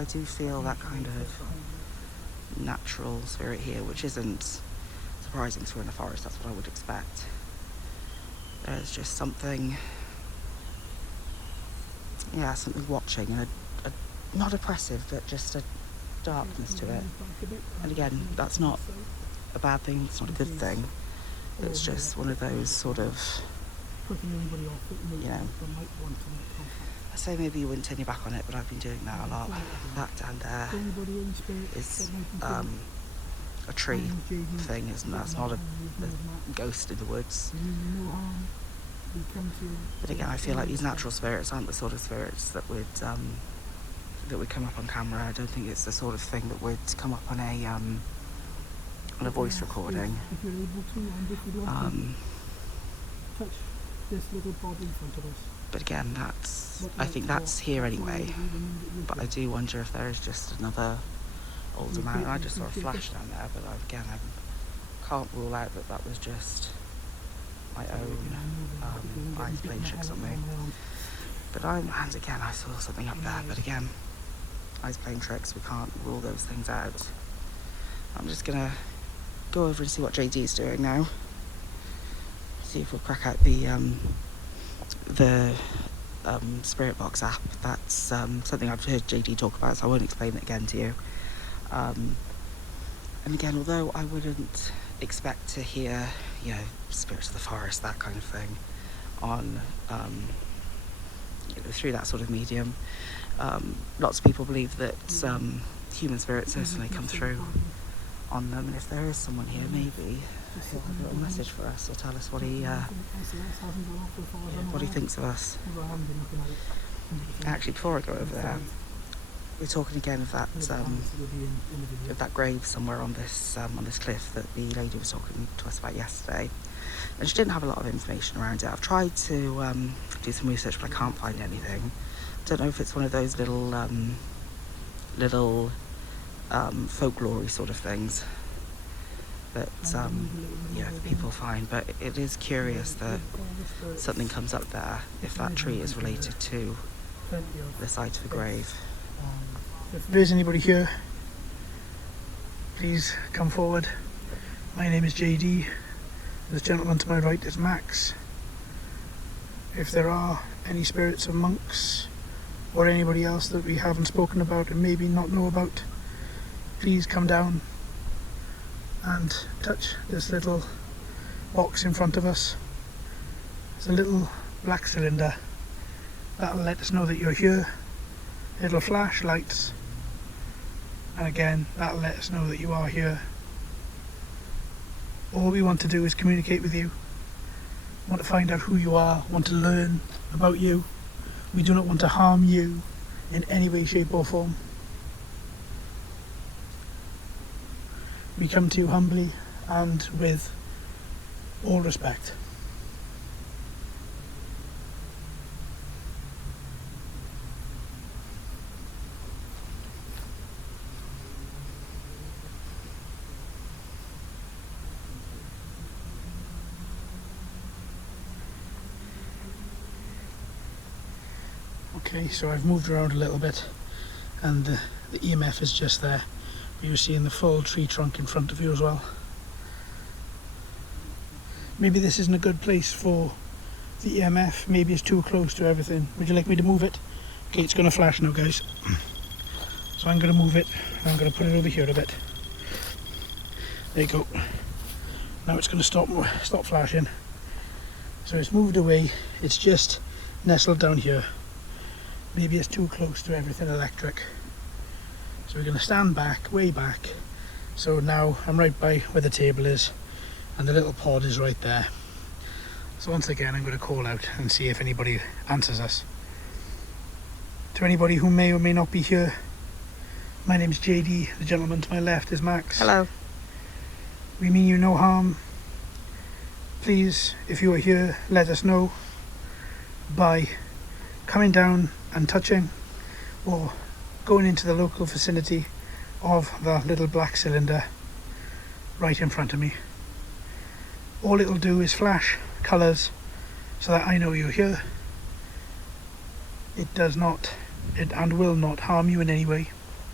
I do feel that kind of natural spirit here, which isn't surprising because we're in the forest. That's what I would expect. There's just something, yeah, something watching, and not oppressive, but just a darkness to it. And again, that's not a bad thing, it's not a good thing. It's just one of those sort of, you know, I say maybe you wouldn't turn your back on it, but I've been doing that a lot. That down there is a tree thing, isn't that? It's not a ghost in the woods. But again, I feel like these natural spirits aren't the sort of spirits that would come up on camera. I don't think it's the sort of thing that would come up on a voice recording. But again, I think that's here anyway. But I do wonder if there is just another older man. I just saw a flash down there, but again, I can't rule out that that was just my own eyes playing tricks on me. But and again, I saw something up there, but again, eyes playing tricks, we can't rule those things out. I'm just gonna go over and see what JD's doing now. See if we'll crack out the Spirit Box app. That's something I've heard JD talk about, so I won't explain it again to you. And again, although I wouldn't expect to hear, you know, spirits of the forest, that kind of thing, on through that sort of medium, lots of people believe that human spirits certainly come through on them, and if there is someone here, maybe he'll have a little message for us or tell us what he thinks of us. Actually, before I go over there, we're talking again of that grave somewhere on this cliff that the lady was talking to us about yesterday, and she didn't have a lot of information around it. I've tried to do some research, but I can't find anything. Don't know if it's one of those little folklore sort of things that people find, but it is curious that something comes up there if that tree is related to the site of a grave. If there's anybody here, please come forward. My name is JD. This gentleman to my right is Max. If there are any spirits of monks or anybody else that we haven't spoken about and maybe not know about, please come down and touch this little box in front of us. It's a little black cylinder that'll let us know that you're here. It'll flash lights, and again, that'll let us know that you are here. All we want to do is communicate with you, want to find out who you are, want to learn about you. We do not want to harm you in any way, shape or form. We come to you humbly and with all respect. Okay, so I've moved around a little bit and the EMF is just there. You're seeing the full tree trunk in front of you as well. Maybe this isn't a good place for the EMF. Maybe it's too close to everything. Would you like me to move it? Okay, it's going to flash now, guys. So I'm going to move it. I'm going to put it over here a bit. There you go. Now it's going to stop flashing. So it's moved away. It's just nestled down here. Maybe it's too close to everything electric. So we're going to stand back, way back. So now I'm right by where the table is and the little pod is right there. So once again I'm going to call out and see if anybody answers us. To anybody who may or may not be here, my name is JD, the gentleman to my left is Max. Hello. We mean you no harm. Please, if you are here, let us know by coming down and touching or going into the local vicinity of the little black cylinder right in front of me. All it'll do is flash colours so that I know you're here. It does not, and will not harm you in any way.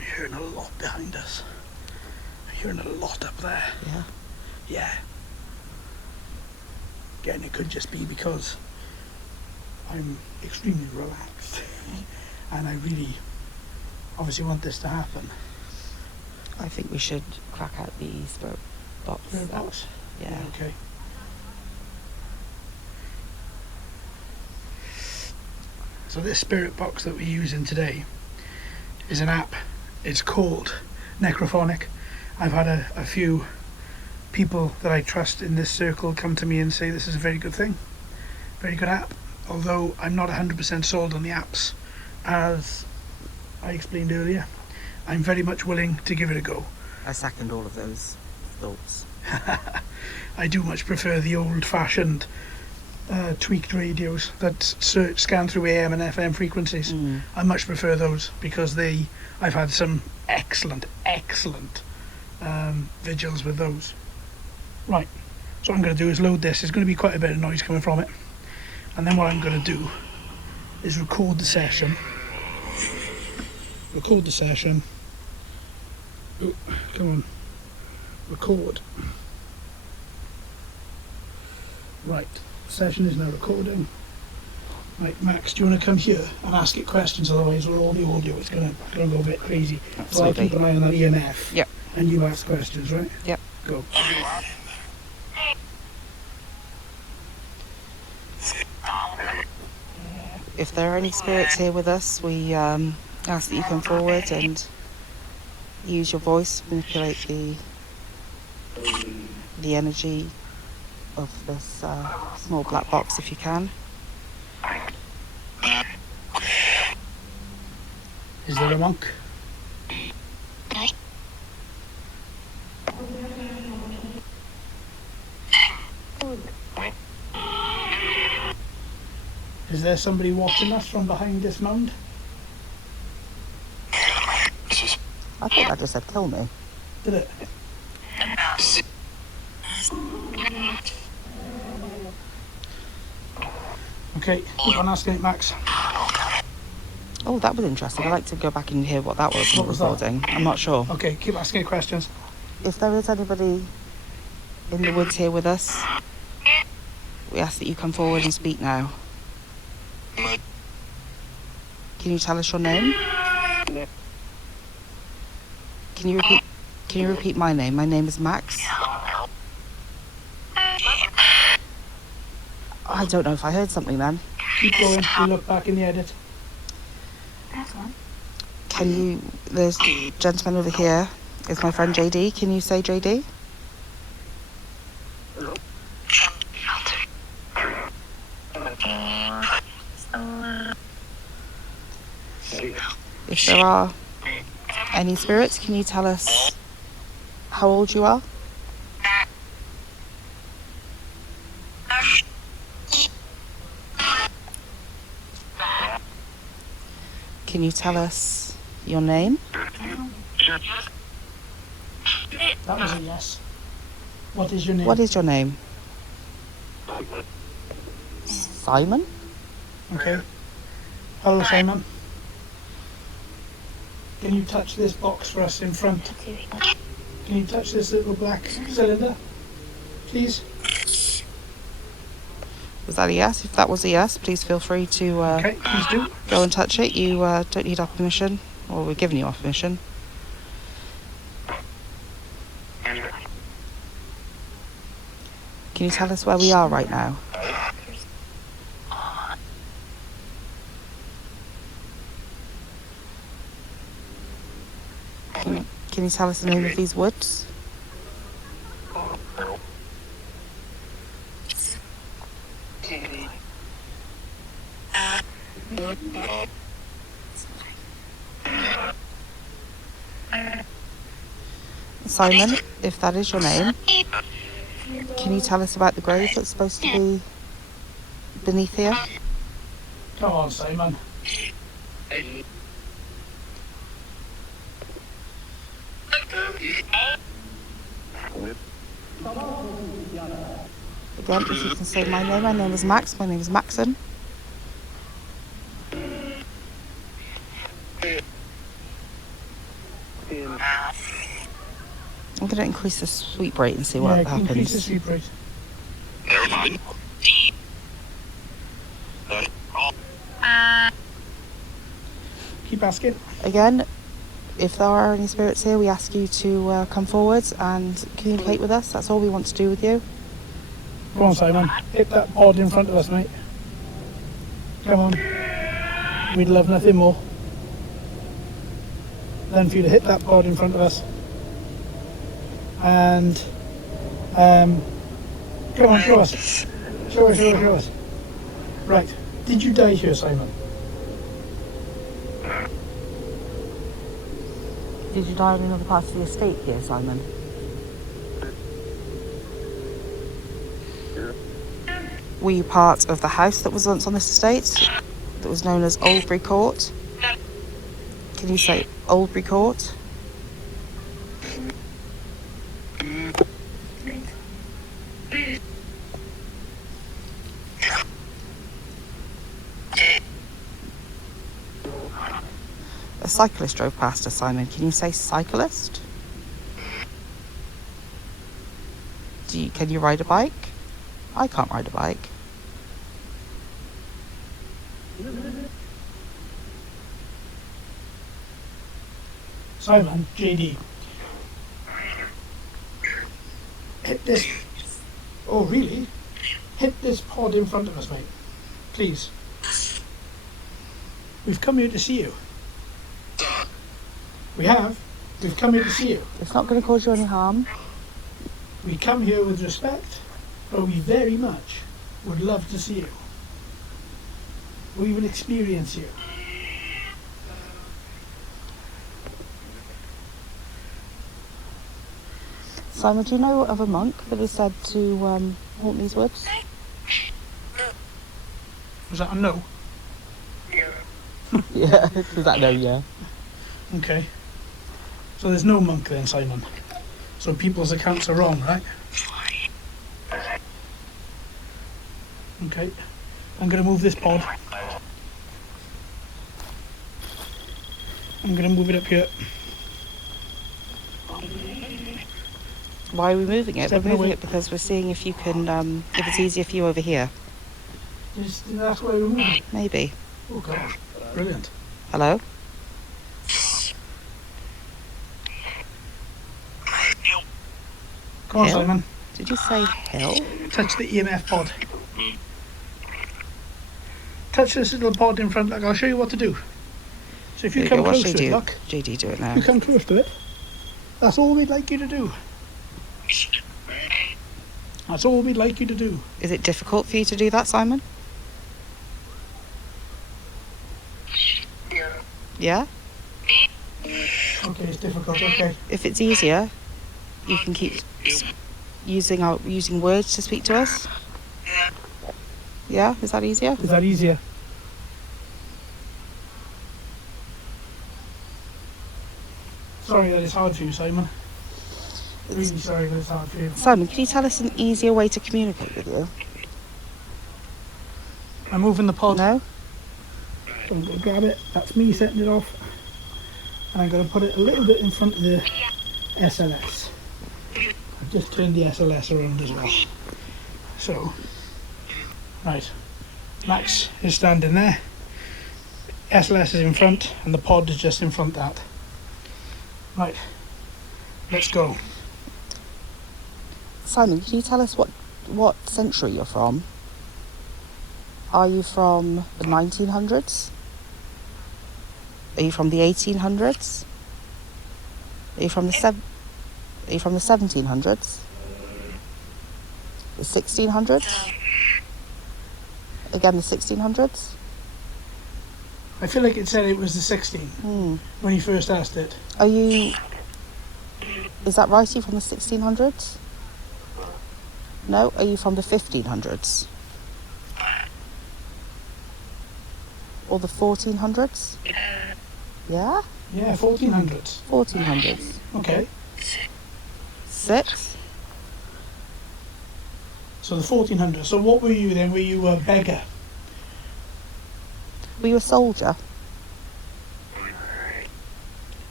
I'm hearing a lot behind us. I'm hearing a lot up there. Yeah. Yeah. Again, it could just be because I'm extremely relaxed and I really obviously want this to happen. I think we should crack out the spirit box. Spirit box? Yeah. Okay. So this spirit box that we're using today is an app. It's called Necrophonic. I've had a few people that I trust in this circle come to me and say this is a very good thing, very good app, although I'm not 100% sold on the apps, as I explained earlier. I'm very much willing to give it a go. I second all of those thoughts. I do much prefer the old-fashioned tweaked radios that scan through AM and FM frequencies. I much prefer those because I've had some excellent vigils with those. Right, so what I'm going to do is load this. There's going to be quite a bit of noise coming from it, and then what I'm going to do is record the session. Oh, come on, record. Right, the session is now recording. Right, Max, do you want to come here and ask it questions? Otherwise, with all the audio, it's going to go a bit crazy. Absolutely. So I'll keep an eye on that EMF. Yep. And you ask questions, right? Yep. Go. If there are any spirits here with us, we ask that you come forward and use your voice to manipulate the energy of this small black box if you can. Is there a monk? Is there somebody watching us from behind this mound? I thought that just said kill me. Did it? Okay, keep on asking it, Max. Oh, that was interesting. I'd like to go back and hear what that was. What was that? Recording. I'm not sure. Okay, keep asking it questions. If there is anybody in the woods here with us, we ask that you come forward and speak now. Can you tell us your name? Can you repeat my name? My name is Max. I don't know if I heard something then. Keep going, we'll look back in the edit. There's a gentleman over here. It's my friend JD. Can you say JD? If there are any spirits, can you tell us how old you are? Can you tell us your name? That was a yes. What is your name? What is your name? Simon? Okay. Hello, Simon. Can you touch this box for us in front? Can you touch this little black cylinder, please? Was that a yes? If that was a yes, please feel free to Okay, please do. go and touch it. You don't need our permission, or we're giving you our permission. Can you tell us where we are right now? Can you tell us the name of these woods? Simon, if that is your name, can you tell us about the grave that's supposed to be beneath here? Come on, Simon. Again, if you can say my name is Max, my name is Maxon. I'm going to increase the sweep rate and see Yeah, what increase the happens. sweep rate. Keep asking. Again, if there are any spirits here, we ask you to come forwards and communicate with us. That's all we want to do with you. Come on, Simon. Hit that pod in front of us, mate. Come on. We'd love nothing more than for you to hit that pod in front of us. And come on, show us. Show us. Right. Did you die here, Simon? Did you die in another part of the estate here, Simon? Were you part of the house that was once on this estate, that was known as Oldbury Court? Can you say Oldbury Court? A cyclist drove past us, Simon. Can you say cyclist? Can you ride a bike? I can't ride a bike. Simon, JD. Hit this. Oh, really? Hit this pod in front of us, mate. Please. We've come here to see you. We have. We've come here to see you. It's not going to cause you any harm. We come here with respect, but we very much would love to see you. We will experience you. Simon, do you know of a monk that is said to haunt these woods? Was that a no? Yeah, is that no, yeah? Okay. So there's no monk then, Simon. So people's accounts are wrong, right? Okay. I'm going to move this pod. I'm going to move it up here. Why are we moving it? Stepping We're moving away. it because we're seeing if you can, if it's easier for you over here. That's why we're moving. Maybe. Oh gosh. Brilliant. Hello? Come on, Hill? Simon. Did you say hill? Touch the EMF pod. Touch this little pod in front. Like, I'll show you what to do. So if you come Watch close to it, JD. look. JD do it now. You come close to it. That's all we'd like you to do. That's all we'd like you to do. Is it difficult for you to do that, Simon? Yeah? Okay, it's difficult. Okay. If it's easier, you can keep using words to speak to us. Yeah? Is that easier? Is that easier? Sorry that it's hard for you, Simon. Really sorry that it's hard for you. Simon, can you tell us an easier way to communicate with you? I'm moving the pod. No? So I'm going to grab it. That's me setting it off. And I'm going to put it a little bit in front of the SLS. I've just turned the SLS around as well. So, right. Max is standing there. SLS is in front and the pod is just in front of that. Right. Let's go. Simon, can you tell us what century you're from? Are you from the 1900s? Are you from the 1800s? Are you from the 1700s? The 1600s? Again, the 1600s? I feel like it said it was the 16 when you first asked it. Are you... Is that right? Are you from the 1600s? No? Are you from the 1500s? Or the 1400s? Yeah? Yeah, 1400s. 1400s. Okay. 6? So the 1400s. So what were you then? Were you a beggar? Were you a soldier?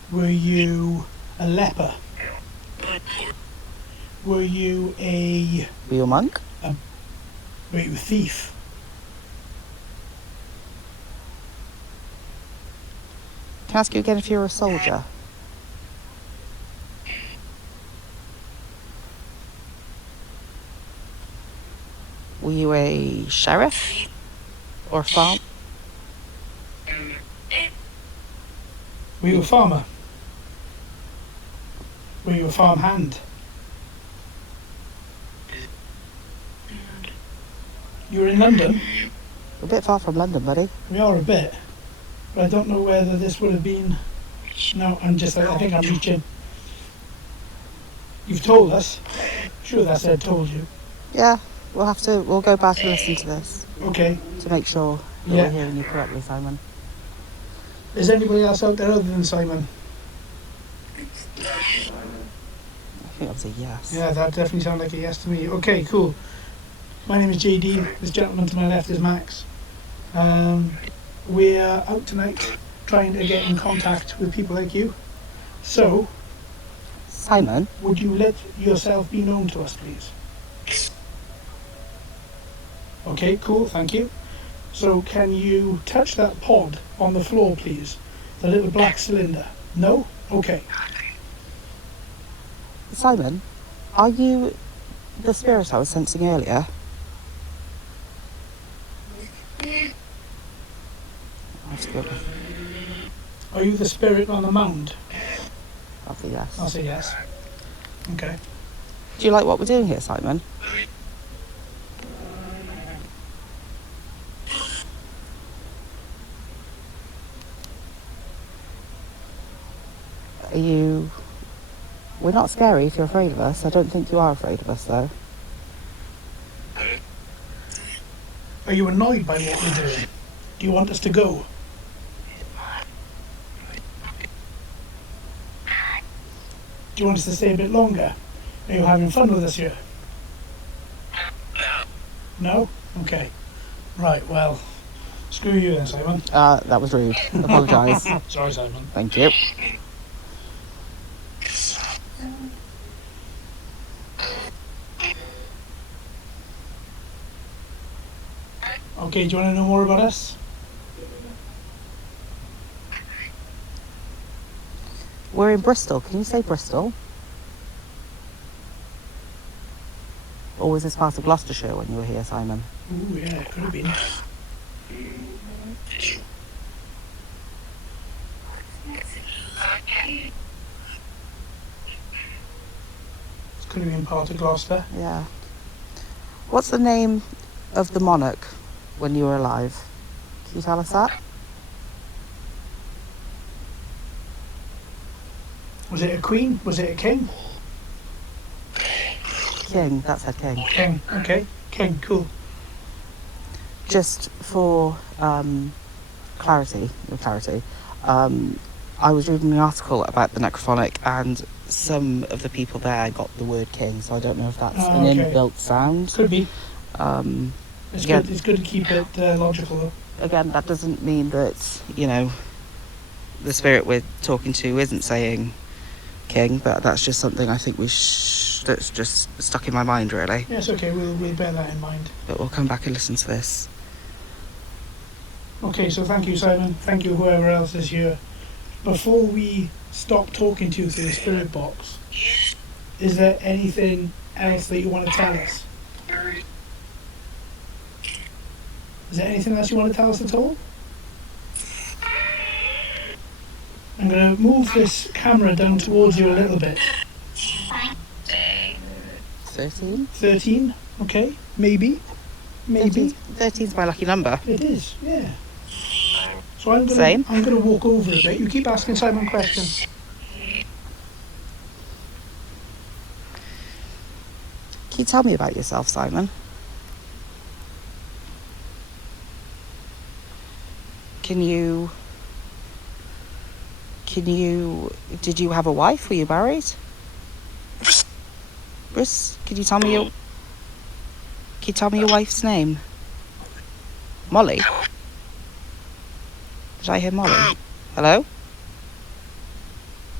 Were you a leper? Were you a monk? were you a thief? Can I ask you again if you're a soldier? Were you a sheriff? Or a farm? Were you a farmer? Were you a farmhand? You were in London? A bit far from London, buddy. We are a bit. But I don't know whether this would have been... No, I think I'm reaching. You've told us. Sure that said told you. Yeah, we'll go back and listen to this. Okay. To make sure that we're hearing you correctly, Simon. Is anybody else out there other than Simon? I think that was a yes. Yeah, that definitely sounded like a yes to me. Okay, cool. My name is JD. This gentleman to my left is Max. We're out tonight trying to get in contact with people like you. So, Simon? Would you let yourself be known to us, please? Okay, cool, thank you. So, can you touch that pod on the floor, please? The little black cylinder. No? Okay. Simon, are you the spirit I was sensing earlier? That's good. Are you the spirit on the mound? I'll say yes. I'll say yes. Okay. Do you like what we're doing here, Simon? We're not scary if you're afraid of us. I don't think you are afraid of us, though. Are you annoyed by what we're doing? Do you want us to go? Do you want us to stay a bit longer? Are you having fun with us here? No? Okay. Right, well, screw you then, Simon. That was rude. Apologise. Sorry, Simon. Thank you. Okay, do you want to know more about us? We're in Bristol. Can you say Bristol? Or was this part of Gloucestershire when you were here, Simon? Ooh, yeah, it could have been. It could have been part of Gloucester. Yeah. What's the name of the monarch when you were alive? Can you tell us that? Was it a queen? Was it a king? King, that said king. King, okay. King, cool. Just for clarity, I was reading an article about the Necrophonic and some of the people there got the word king, so I don't know if that's an inbuilt sound. Could be. It's good to keep it logical though. Again, that doesn't mean that, the spirit we're talking to isn't saying king, but that's just something I think that's just stuck in my mind, really. Yeah, it's okay, we'll bear that in mind. But we'll come back and listen to this. Okay, so thank you, Simon. Thank you, whoever else is here. Before we stop talking to you through the spirit box, is there anything else that you want to tell us? Is there anything else you want to tell us at all? I'm going to move this camera down towards you a little bit. 13? 13? Okay, maybe. 13's my lucky number. It is, yeah. So I'm Same. going to walk over a bit. You keep asking Simon questions. Can you tell me about yourself, Simon? Did you have a wife? Were you married? Bruce, can you tell me your wife's name? Molly? Did I hear Molly? Hello?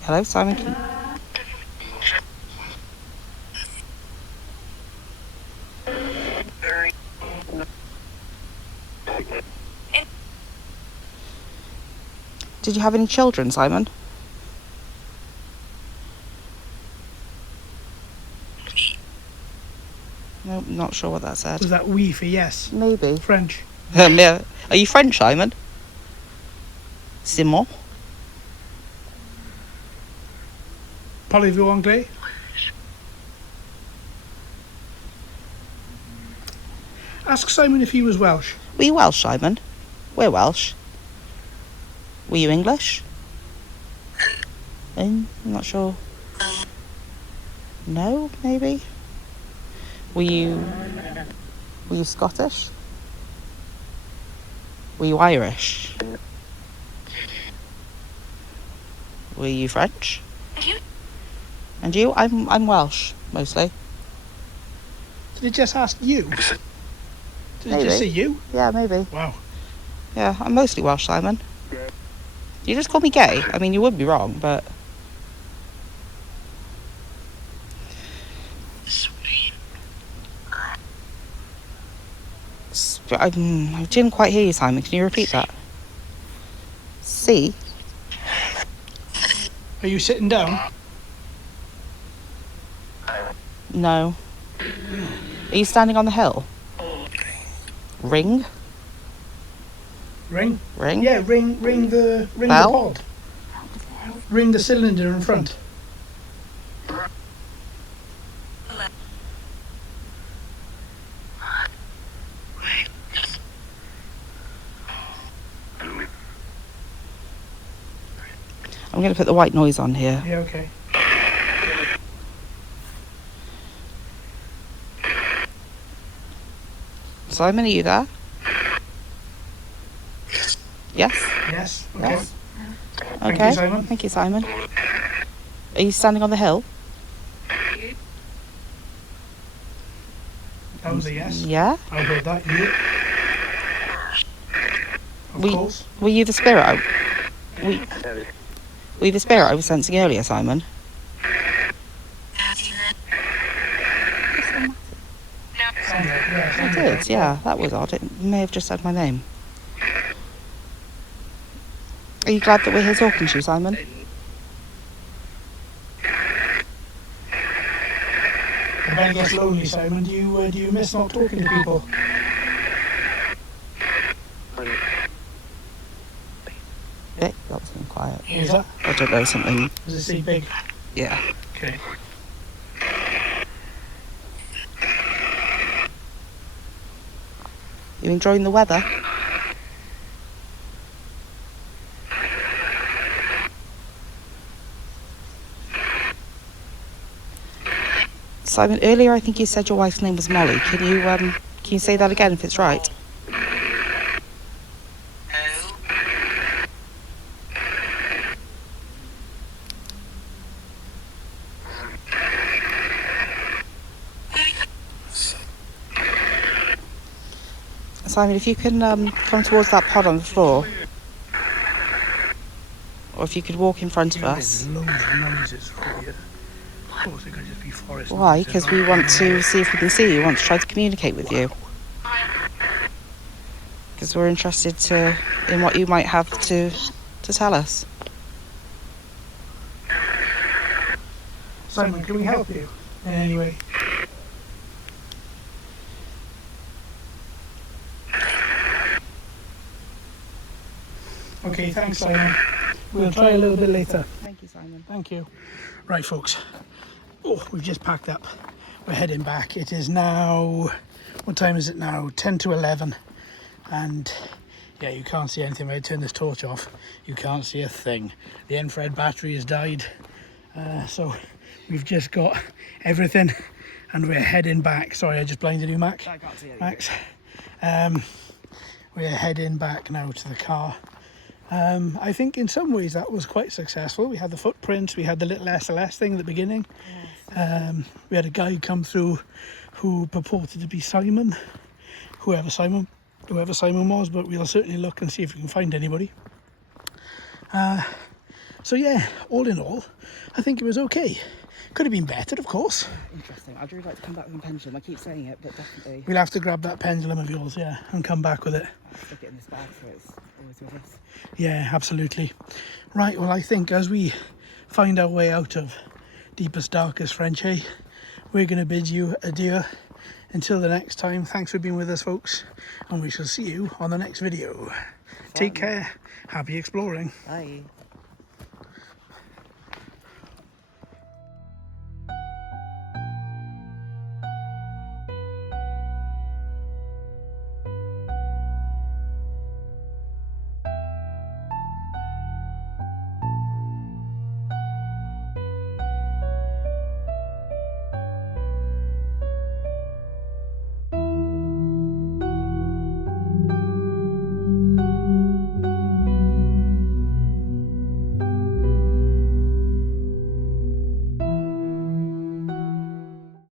Hello, Simon. Did you have any children, Simon? No, not sure what that said. Was that oui for yes? Maybe. French. Yeah. Are you French, Simon? Simon? Parlez-vous anglais? Ask Simon if he was Welsh. Were you Welsh, Simon? We're Welsh. Were you English? I'm not sure. No, maybe? Were you Scottish? Were you Irish? Were you French? And you? I'm Welsh, mostly. Did it just ask you? Did Maybe. it just say you? Yeah, maybe. Wow. Yeah, I'm mostly Welsh, Simon. You just call me gay? I mean, you would be wrong, but... I didn't quite hear you, Simon. Can you repeat that? C? Are you sitting down? No. Are you standing on the hill? Ring? Ring? Ring? Yeah, ring the Bell? pod. Ring the cylinder in front. I'm going to put the white noise on here. Yeah, okay. Simon, are you there? Yes? Yes, okay. Yes. Thank Okay. you, Simon. Thank you, Simon. Are you standing on the hill? That was a yes. Yeah. I heard that. You? Of course. Were you the spirit? Were you the spirit I was sensing earlier, Simon? I did, yeah. That was odd. It may have just said my name. Are you glad that we're here talking to you, Simon? I bet it gets lonely, Simon. Do you miss not talking to people? That was quiet. Is that? I don't know, something. Does it say big? Yeah. Okay. You enjoying the weather? Simon, earlier I think you said your wife's name was Molly. Can you say that again if it's right? Simon, if you can come towards that pod on the floor, or if you could walk in front of us. Loads of noises for you. Of course, it could just be forest. Why? Because we want to see if we can see you. We want to try to communicate with you. Because we're interested in what you might have to tell us. Simon, can we help you in any way? Okay, thanks, Simon. We'll try a little bit later. Thank you, Simon. Thank you. Right, folks. Oh, we've just packed up. We're heading back. It is now... What time is it now? 10 to 11. And yeah, you can't see anything. When I turn this torch off, you can't see a thing. The infrared battery has died. So we've just got everything and we're heading back. Sorry, I just blinded you, Max. I can't see anything. Max. We're heading back now to the car. I think in some ways that was quite successful. We had the footprints, we had the little SLS thing at the beginning. We had a guy come through who purported to be Simon, whoever Simon was, but we'll certainly look and see if we can find anybody. So yeah, all in all, I think it was okay. Could have been better, of course. Interesting. I'd really like to come back with a pendulum. I keep saying it, but definitely. We'll have to grab that pendulum of yours, yeah, and come back with it. I'll stick it in this bag so it's always with us. Yeah, absolutely. Right, well, I think as we find our way out of deepest, darkest Frenchay, we're going to bid you adieu. Until the next time, thanks for being with us, folks, and we shall see you on the next video. Take care. Happy exploring. Bye.